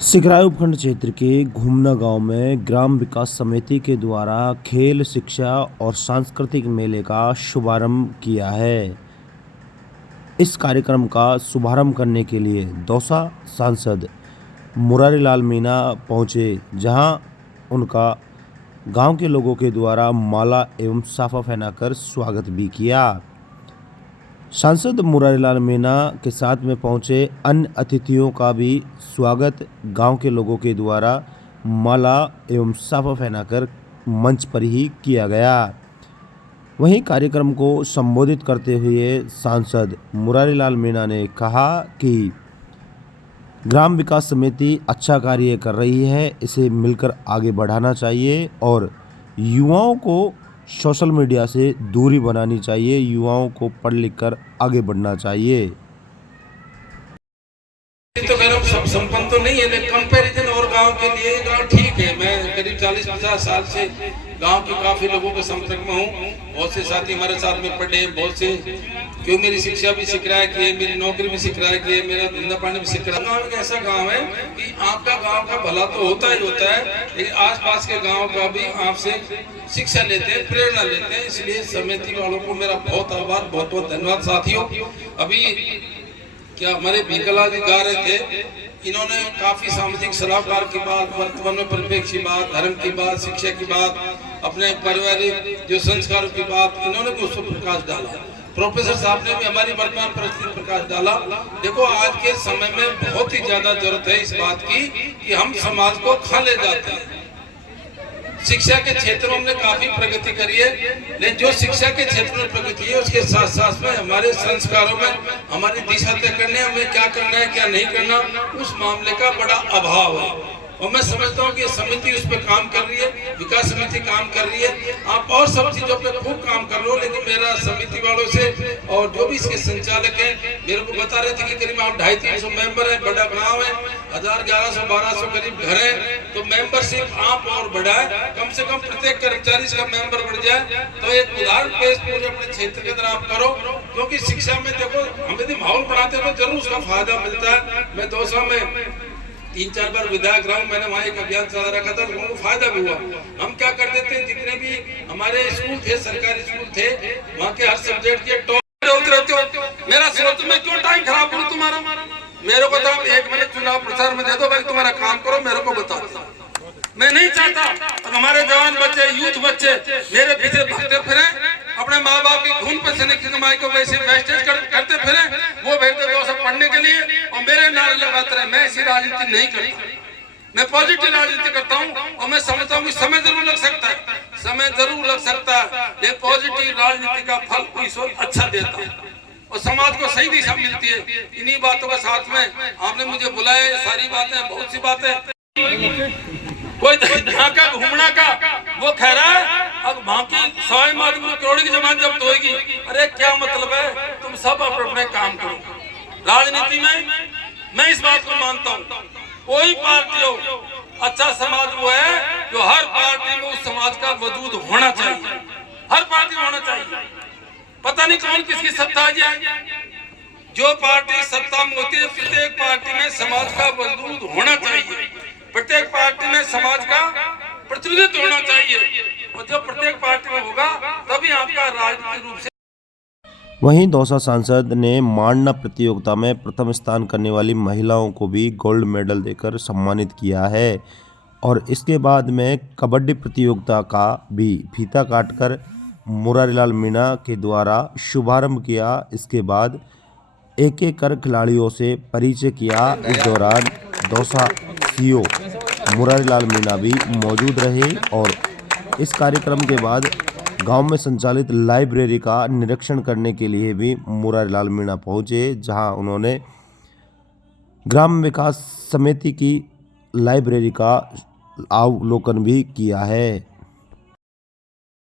सिगराई उपखंड क्षेत्र के घुमना गांव में ग्राम विकास समिति के द्वारा खेल, शिक्षा और सांस्कृतिक मेले का शुभारंभ किया है। इस कार्यक्रम का शुभारंभ करने के लिए दौसा सांसद मुरारीलाल मीणा पहुंचे, जहां उनका गांव के लोगों के द्वारा माला एवं साफा पहनाकर स्वागत भी किया। सांसद मुरारीलाल मीणा के साथ में पहुंचे अन्य अतिथियों का भी स्वागत गांव के लोगों के द्वारा माला एवं साफा पहनाकर मंच पर ही किया गया। वहीं कार्यक्रम को संबोधित करते हुए सांसद मुरारीलाल मीणा ने कहा कि ग्राम विकास समिति अच्छा कार्य कर रही है, इसे मिलकर आगे बढ़ाना चाहिए और युवाओं को सोशल मीडिया से दूरी बनानी चाहिए। युवाओं को पढ़ लिख कर आगे बढ़ना चाहिए। तो खैर सब संपन्न तो नहीं है, लेकिन कंपैरिजन और गांव के लिए गांव ठीक है। मैं करीब 40-50 साल से गांव के काफी लोगों के संपर्क में हूँ। बहुत से साथी हमारे साथ में पढ़े, बहुत से क्यों मेरी शिक्षा भी सीख रहा है कि मेरी नौकरी भी सीख रहा है कि मेरा धंधा पानी भी सीख रहा है। गाँव एक ऐसा गाँव है कि आपका गाँव का भला तो होता ही होता है, लेकिन आस पास के गाँव का भी आपसे शिक्षा लेते हैं, प्रेरणा लेते हैं। इसलिए समिति वालों को मेरा बहुत आभार, बहुत बहुत धन्यवाद। साथियों, अभी क्या हमारे भिकला जी गा रहे थे, इन्होंने काफी सामाजिक सलाहकार की बात, वर्तमान में परिप्रेक्ष्य की बात, धर्म की बात, शिक्षा की बात, अपने पारिवारिक जो संस्कारों की बात, इन्होंने भी उस पर प्रकाश डाला। प्रोफेसर साहब ने भी हमारी वर्तमान परिस्थिति पर प्रकाश डाला। देखो, आज के समय में बहुत ही ज्यादा जरूरत है इस बात की कि हम समाज को खा ले जाते हैं। शिक्षा के क्षेत्र में हमने काफी प्रगति करी है, लेकिन जो शिक्षा के क्षेत्र में प्रगति है उसके साथ साथ में हमारे संस्कारों में हमारी दिशा तय करने, हमें क्या करना है क्या नहीं करना, उस मामले का बड़ा अभाव है। और मैं समझता हूँ कि समिति उस पर काम कर रही है, विकास समिति काम कर रही है, आप और सब चीजों पे खूब काम कर लो। लेकिन मेरा समिति वालों से और जो भी इसके संचालक हैं मेरे को बता रहे थे कि करीब 250-300 मेंबर है, बड़ा गाँव है, 1100-1200 करीब घर है, तो मेंबरशिप आप और बढ़ाए, कम से कम प्रत्येक कर्मचारी का मेंबर बढ़ जाए। तो एक उदाहरण पेश पूरे अपने क्षेत्र के अंदर आप करो, क्योंकि शिक्षा में देखो हम यदि माहौल बनाते हैं तो जरूर उसका फायदा मिलता है। मैं दौसा में 3-4 बार विधायक रहा हूं, मैंने वहां एक अभियान चला रखा था, लोगों को फायदा भी हुआ। हम क्या कर देते हैं, जितने भी हमारे स्कूल थे, सरकारी स्कूल थे, वहां के हर सब्जेक्ट के टॉप रहते हो। मेरा सोच में क्यों टाइम खराब करूं तुम्हारा? मेरे को तो 1 मिनट चुनाव प्रचार में दे दो भाई, तुम्हारा काम करो, मेरे को बताओ। मैं नहीं चाहता अब हमारे जवान बच्चे, यूथ बच्चे मेरे पीछे भागते फिरे, अपने माँ बाप की खून पसीने की कमाई को वैसे वेस्टेज करते फिरे, वो भेजते दो सब पढ़ने के लिए और मेरे नारे लगाते रहे। मैं ऐसी राजनीति नहीं करता, मैं पॉजिटिव राजनीति करता हूँ। और मैं समझता हूँ कि समय जरूर लग सकता है, समय जरूर लग सकता है, लेकिन पॉजिटिव राजनीति का फल ईश्वर अच्छा देता है और समाज को सही दिशा मिलती है। इन्हीं बातों के साथ में आपने मुझे बुलाया, सारी बातें, बहुत सी बातें, कोई ढाका घूमना का वो कह रहा है अब वहां की 100 करोड़ की जमानत जब्त होगी। अरे क्या मतलब है, तुम सब अपने काम करो। राजनीति में मैं इस बात को मानता हूँ, कोई पार्टी हो, अच्छा समाज वो है जो हर पार्टी में उस समाज का वजूद होना चाहिए, हर पार्टी में होना चाहिए। पता नहीं कौन किसकी सत्ता आ जाए, जो पार्टी सत्ता में होती है प्रत्येक पार्टी में समाज का वजूद होना चाहिए, प्रत्येक पार्टी में समाज का प्रतिनिधित्व होना चाहिए, और जब प्रत्येक पार्टी में होगा तभी आपका राजनीतिक रूप से। वहीं दौसा सांसद ने मांडना प्रतियोगिता में प्रथम स्थान करने वाली महिलाओं को भी गोल्ड मेडल देकर सम्मानित किया है और इसके बाद में कबड्डी प्रतियोगिता का भी फीता काटकर मुरारीलाल मीणा के द्वारा शुभारंभ किया। इसके बाद एक एक कर खिलाड़ियों से परिचय किया। इस दौरान दौसा सीओ मुरारीलाल मीणा भी मौजूद रहे और इस कार्यक्रम के बाद गांव में संचालित लाइब्रेरी का निरीक्षण करने के लिए भी मुरारीलाल मीणा पहुंचे, जहां उन्होंने ग्राम विकास समिति की लाइब्रेरी का अवलोकन भी किया है।